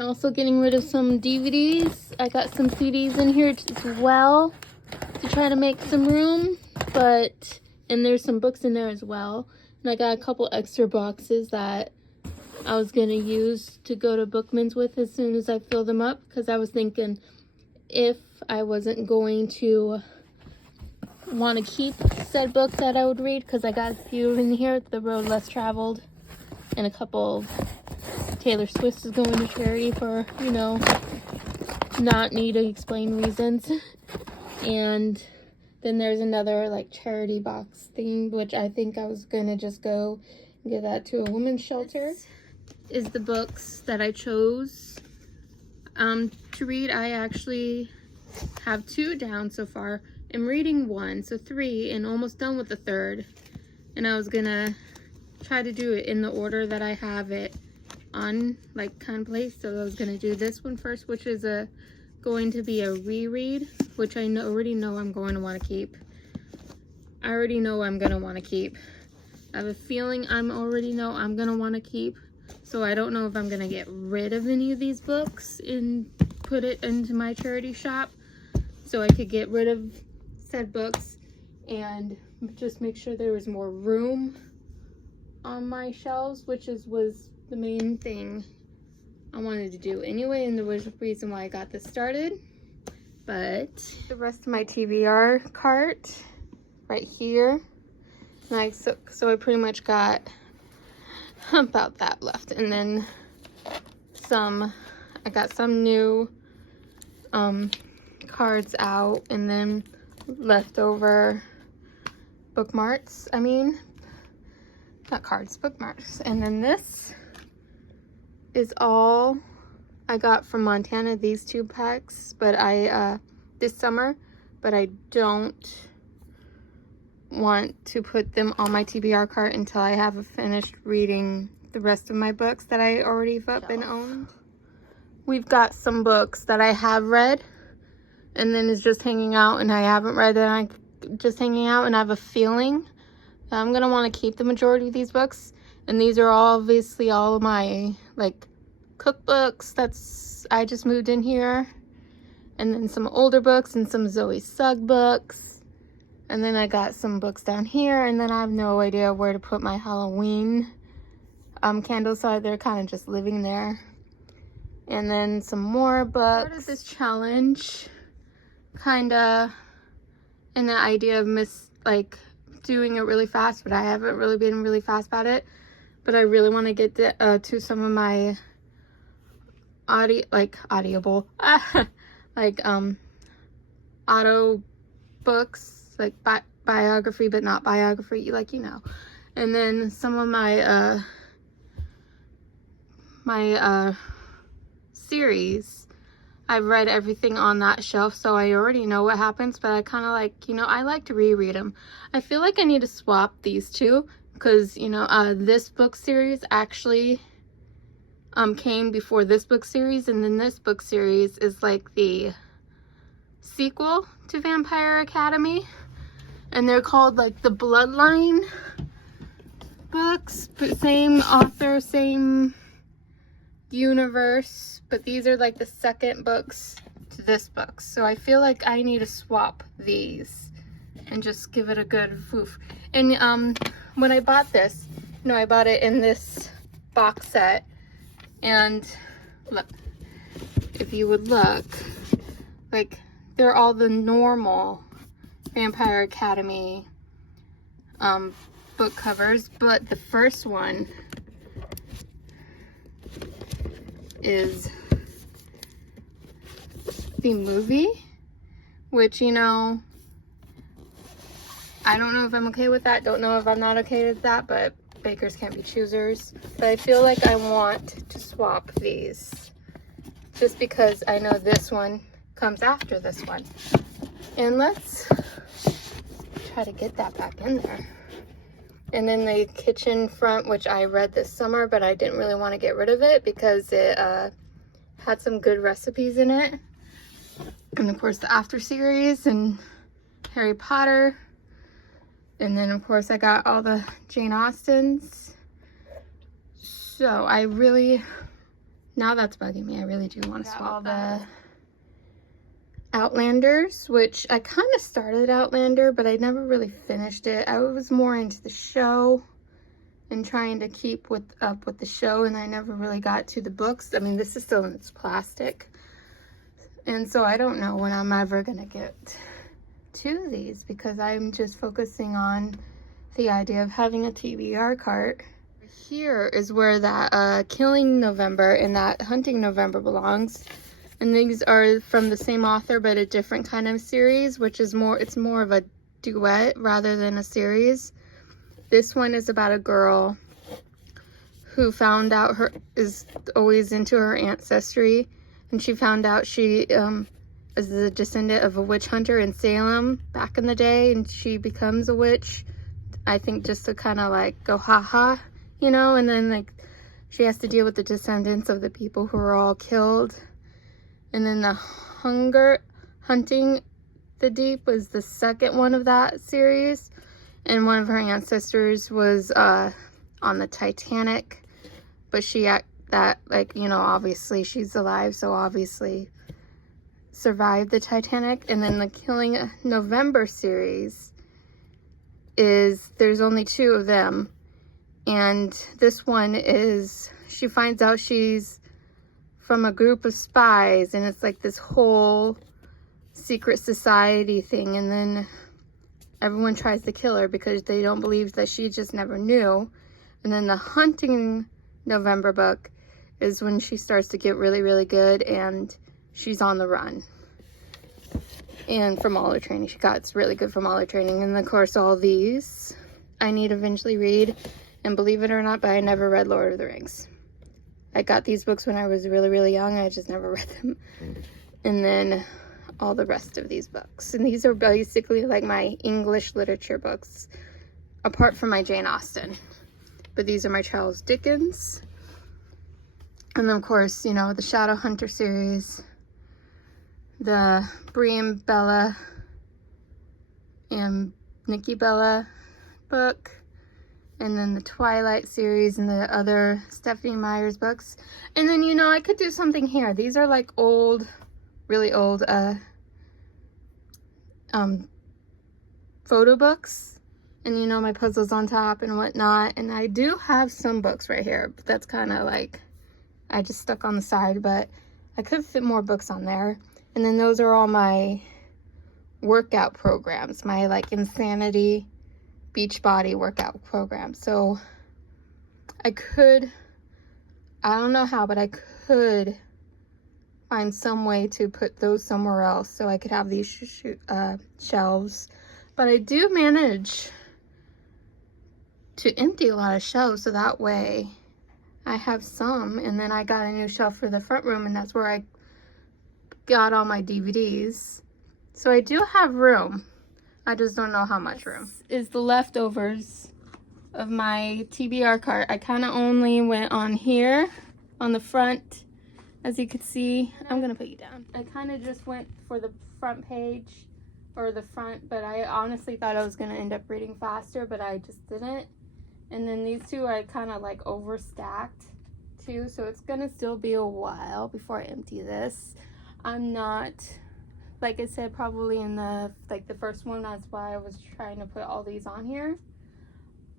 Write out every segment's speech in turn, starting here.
Also getting rid of some DVDs. I got some CDs in here as well to try to make some room, and there's some books in there as well. And I got a couple extra boxes that I was gonna use to go to Bookman's with as soon as I fill them up, because I was thinking if I wasn't going to want to keep said book that I would read, because I got a few in here, The Road Less Traveled, and a couple Taylor Swift is going to charity for, not need to explain reasons. And then there's another like charity box thing, which I think I was gonna just go and give that to a women's shelter. This is the books that I chose to read. I actually have 2 down so far. I'm reading 1, so 3, and almost done with the 3rd. And I was gonna try to do it in the order that I have it on, like, kind of placed. So I was gonna do this one first, which is going to be a reread, which I already know I'm going to want to keep. I already know I'm gonna want to keep. I have a feeling already know I'm gonna want to keep. So I don't know if I'm gonna get rid of any of these books and put it into my charity shop, so I could get rid of said books and just make sure there was more room on my shelves, which was the main thing I wanted to do anyway, and there was a reason why I got this started. But the rest of my TBR cart right here, like so I pretty much got about that left, and then I got some new cards out, and then leftover bookmarks, not cards, bookmarks. And then this is all I got from Montana, these 2 packs, but this summer, but I don't want to put them on my TBR cart until I have finished reading the rest of my books that I already have up and owned. We've got some books that I have read and then is just hanging out, and I haven't read it, and just hanging out, and I have a feeling that I'm gonna want to keep the majority of these books. And these are obviously all of my like cookbooks I just moved in here, and then some older books and some Zoe Sugg books, and then I got some books down here, and then I have no idea where to put my Halloween candles, so they're kind of just living there. And then some more books. Part of this challenge, kind of in the idea of doing it really fast, but I haven't really been really fast about it. But I really want to get to some of my audible auto books, like biography but not biography, and then some of my series. I've read everything on that shelf, so I already know what happens, but I kind of I like to reread them. I feel like I need to swap these 2, because this book series actually came before this book series, and then this book series is like the sequel to Vampire Academy, and they're called like the Bloodline books, but same author, same universe, but these are like the second books to this book. So I feel like I need to swap these and just give it a good foof. And when I bought this, I bought it in this box set, and look, if you would look, like, they're all the normal Vampire Academy book covers, but the first one is the movie, which, I don't know if I'm okay with that, don't know if I'm not okay with that, but bakers can't be choosers. But I feel like I want to swap these, just because I know this one comes after this one. And let's try to get that back in there. And then the kitchen front, which I read this summer, but I didn't really want to get rid of it because it had some good recipes in it. And of course the After series and Harry Potter. And then of course I got all the Jane Austens. So I really Now that's bugging me. I really do want to swap all the Outlanders, which I kind of started Outlander, but I never really finished it. I was more into the show and trying to keep up with the show, and I never really got to the books. I mean, this is still in its plastic, and so I don't know when I'm ever gonna get to these, because I'm just focusing on the idea of having a TBR cart. Here is where that Killing November and that Hunting November belongs. And these are from the same author, but a different kind of series, which is it's more of a duet rather than a series. This one is about a girl who found out is always into her ancestry, and she found out she is the descendant of a witch hunter in Salem back in the day, and she becomes a witch, I think just to kind of like go haha, you know, and then like she has to deal with the descendants of the people who were all killed. And then the Hunting the Deep was the second one of that series. And one of her ancestors was on the Titanic. But obviously she's alive, so obviously survived the Titanic. And then the Killing November series there's only 2 of them. And this one is, she finds out she's from a group of spies, and it's like this whole secret society thing, and then everyone tries to kill her because they don't believe that she just never knew. And then the Hunting November book is when she starts to get really, really good, and she's on the run. And from all her training, she got really good from all her training. And of course, all these I need to eventually read, and believe it or not, but I never read Lord of the Rings. I got these books when I was really, really young. I just never read them. And then all the rest of these books. And these are basically like my English literature books, apart from my Jane Austen. But these are my Charles Dickens. And then, of course, you know, the Shadowhunter series, the Brie and Bella and Nikki Bella book, and then the Twilight series and the other Stephenie Meyer's books. And then, you know, I could do something here. These are like old, really old photo books. And, you know, my puzzles on top and whatnot. And I do have some books right here, but that's kind of like, I just stuck on the side, but I could fit more books on there. And then those are all my workout programs, my like Insanity Beachbody workout program. So I don't know how, but I could find some way to put those somewhere else so I could have these shelves. But I do manage to empty a lot of shelves, so that way I have some. And then I got a new shelf for the front room, and that's where I got all my DVDs. So I do have room. I just don't know how much room. This is the leftovers of my TBR cart. I kind of only went on here on the front, as you can see. I'm gonna put you down. I kind of just went for the front page or the front, but I honestly thought I was gonna end up reading faster, but I just didn't. And then these two I kind of like overstacked too, so it's gonna still be a while before I empty this. I'm not, like I said, probably in the first one, that's why I was trying to put all these on here.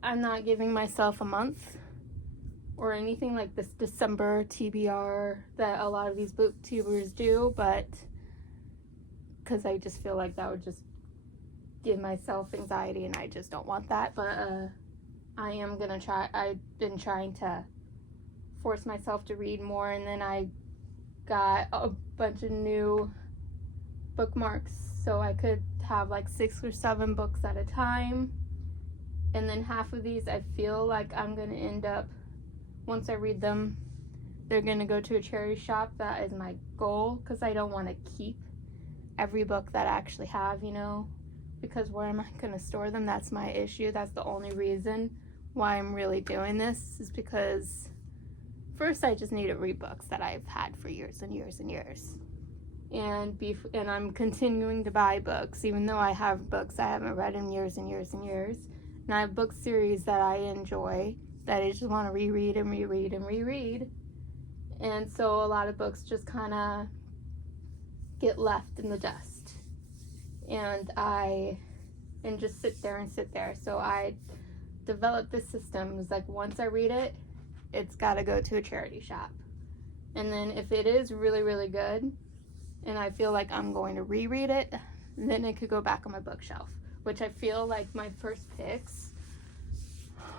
I'm not giving myself a month or anything like this December TBR that a lot of these booktubers do, but because I just feel like that would just give myself anxiety, and I just don't want that. But I am gonna try. I've been trying to force myself to read more, and then I got a bunch of new bookmarks so I could have like 6 or 7 books at a time. And then half of these I feel like I'm gonna end up, once I read them, they're gonna go to a charity shop. That is my goal, because I don't want to keep every book that I actually have, you know, because where am I gonna store them? That's my issue. That's the only reason why I'm really doing this, is because first I just need to read books that I've had for years and years and years. And I'm continuing to buy books, even though I have books I haven't read in years and years and years. And I have book series that I enjoy, that I just want to reread and reread and reread. And so a lot of books just kind of get left in the dust. And just sit there. So I developed this system. It's like once I read it, it's got to go to a charity shop. And then if it is really, really good and I feel like I'm going to reread it, then it could go back on my bookshelf, which I feel like my first picks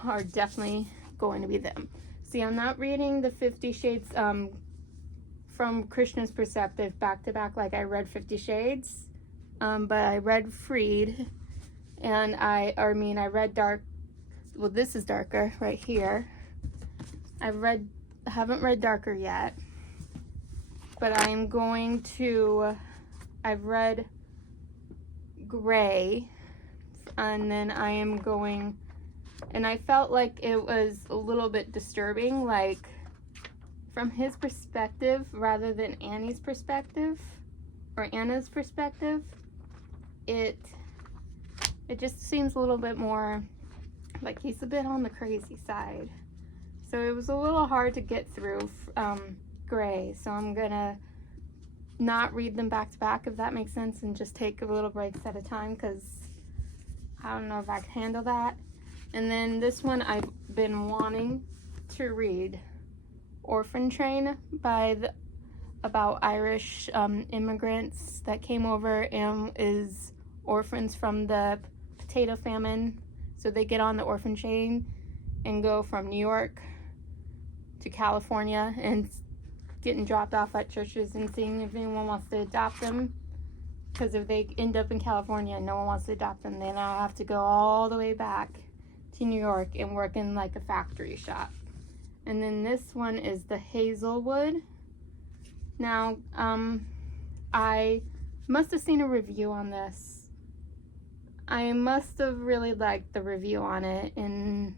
are definitely going to be them. See, I'm not reading the 50 Shades from Krishna's perspective back to back like I read 50 Shades, but I read Freed, and I read Dark. Well, this is darker right here. I haven't read Darker yet, but I'm going to. I've read Gray, and then I am going, and I felt like it was a little bit disturbing, like from his perspective rather than Annie's perspective or Anna's perspective. It just seems a little bit more like he's a bit on the crazy side. So it was a little hard to get through Gray. So I'm gonna not read them back to back, if that makes sense, and just take a little breaks at a time, because I don't know if I can handle that. And then this one I've been wanting to read, Orphan Train, about Irish immigrants that came over and is orphans from the potato famine. So they get on the orphan train and go from New York to California and getting dropped off at churches and seeing if anyone wants to adopt them. Because if they end up in California and no one wants to adopt them, then I have to go all the way back to New York and work in like a factory shop. And then this one is the Hazelwood. Now, I must have seen a review on this. I must have really liked the review on it, and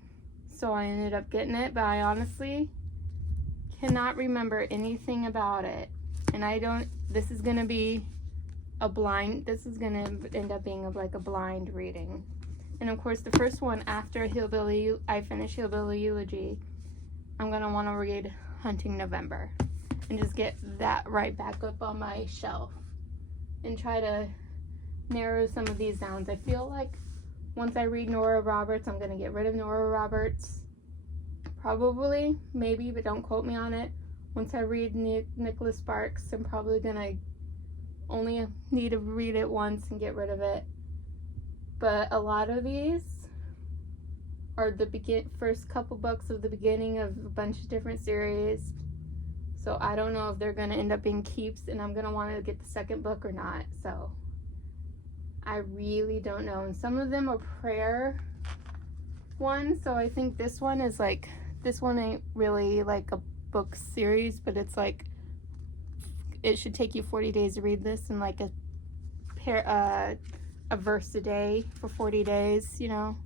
so I ended up getting it, but I honestly cannot remember anything about it. And this is gonna be this is gonna end up being like a blind reading. And of course, the first one after I finish Hillbilly Eulogy, I'm gonna want to read Hunting November and just get that right back up on my shelf and try to narrow some of these down. I feel like once I read Nora Roberts, I'm gonna get rid of Nora Roberts. Probably, maybe, but don't quote me on it. Once I read Nicholas Sparks, I'm probably gonna only need to read it once and get rid of it. But a lot of these are the first couple books of the beginning of a bunch of different series. So I don't know if they're gonna end up being keeps and I'm gonna want to get the second book or not. So I really don't know. And some of them are prayer ones. So I think this one ain't really like a book series, but it's like it should take you 40 days to read this, and like a verse a day for 40 days, you know,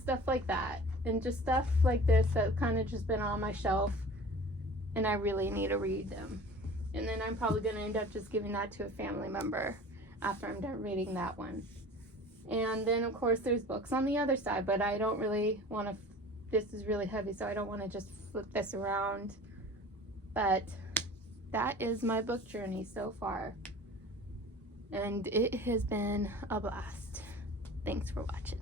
stuff like that. And just stuff like this that kind of just been on my shelf and I really need to read them. And then I'm probably going to end up just giving that to a family member after I'm done reading that one. And then of course there's books on the other side, but I don't really want to, this is really heavy, so I don't want to just flip this around. But that is my book journey so far. And it has been a blast. Thanks for watching.